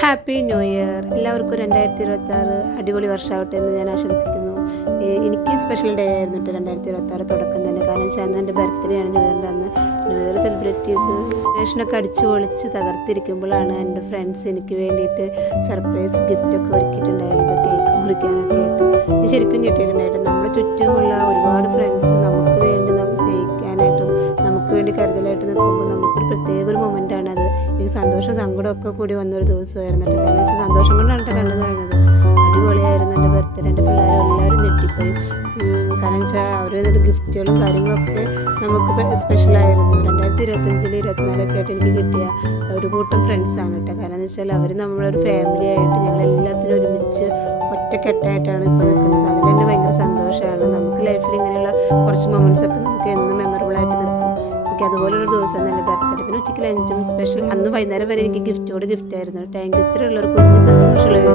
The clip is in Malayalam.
Happy new year! എല്ലാവർക്കും 2026 അടിപൊളി വർഷമാവട്ടെ എന്ന് ഞാൻ ആശംസിക്കുന്നു. എനിക്ക് സ്പെഷ്യൽ ഡേ ആയിരുന്നു 2026 തുടക്കം തന്നെ. കാരണം വെച്ചാൽ അന്ന് എൻ്റെ ബർത്ത്ഡേ ആണ്. ന്യൂ ഇയർ സെലിബ്രേറ്റ് ചെയ്ത് റേഷനൊക്കെ അടിച്ചു പൊളിച്ച് തകർത്തിരിക്കുമ്പോഴാണ് എൻ്റെ ഫ്രണ്ട്സ് എനിക്ക് വേണ്ടിയിട്ട് സർപ്രൈസ് ഗിഫ്റ്റൊക്കെ ഒരുക്കിയിട്ടുണ്ടായിരുന്നത്. കേക്ക് മുറിക്കാനൊക്കെ ആയിട്ട് ഇത് ശരിക്കും കിട്ടിയിട്ടുണ്ടായിട്ട് നമ്മുടെ ചുറ്റുമുള്ള ഒരുപാട് ഫ്രണ്ട്സ് നമുക്ക് വേണ്ടി സ്നേഹിക്കാനായിട്ടും നമുക്ക് വേണ്ടി കരുതലായിട്ട് നിൽക്കുമ്പോൾ നമുക്കൊരു പ്രത്യേക ഒരു മൊമെൻ്റാണ് അത്. എനിക്ക് സന്തോഷവും സങ്കടമൊക്കെ കൂടി വന്നൊരു ദിവസമായിരുന്നു കേട്ടോ. കാരണം വെച്ചാൽ സന്തോഷം കൊണ്ടാണ് കേട്ടോ കണ്ടു കഴിഞ്ഞത്. അടിപൊളിയായിരുന്നു എൻ്റെ ബർത്ത്ഡേ. എൻ്റെ പിള്ളേരെല്ലാവരും ഞെട്ടിപ്പോയി. കാരണം വെച്ചാൽ അവർ വന്നിട്ട് ഗിഫ്റ്റുകളും കാര്യങ്ങളൊക്കെ നമുക്ക് സ്പെഷ്യലായിരുന്നു. 2025 24 ആയിട്ട് എനിക്ക് കിട്ടിയ ഒരു കൂട്ടം ഫ്രണ്ട്സാണ് കേട്ടോ. കാരണം എന്ന് വെച്ചാൽ അവർ നമ്മളൊരു ഫാമിലി ആയിട്ട് ഞങ്ങളെല്ലാത്തിനും ഒരുമിച്ച് ഒറ്റക്കെട്ടായിട്ടാണ് ഇപ്പോൾ നിൽക്കുന്നത്. അതിൽ തന്നെ ഭയങ്കര സന്തോഷമാണ്. നമുക്ക് ലൈഫിൽ ഇങ്ങനെയുള്ള കുറച്ച് മൊമെൻറ്റ്സൊക്കെ നമുക്ക് എന്നും മെമ്മറബിളായിട്ട് നിൽക്കും. എനിക്ക് അതുപോലൊരു ദിവസം തന്നെ ബർത്ത്ഡേ. പിന്നെ ഉച്ചയ്ക്ക് ലഞ്ചും സ്പെഷ്യൽ. അന്ന് വൈകുന്നേരം വരെ എനിക്ക് ഗിഫ്റ്റോട് ഗിഫ്റ്റായിരുന്നു. Thank you. ഇത്രയുള്ളൊരു കുഞ്ഞ്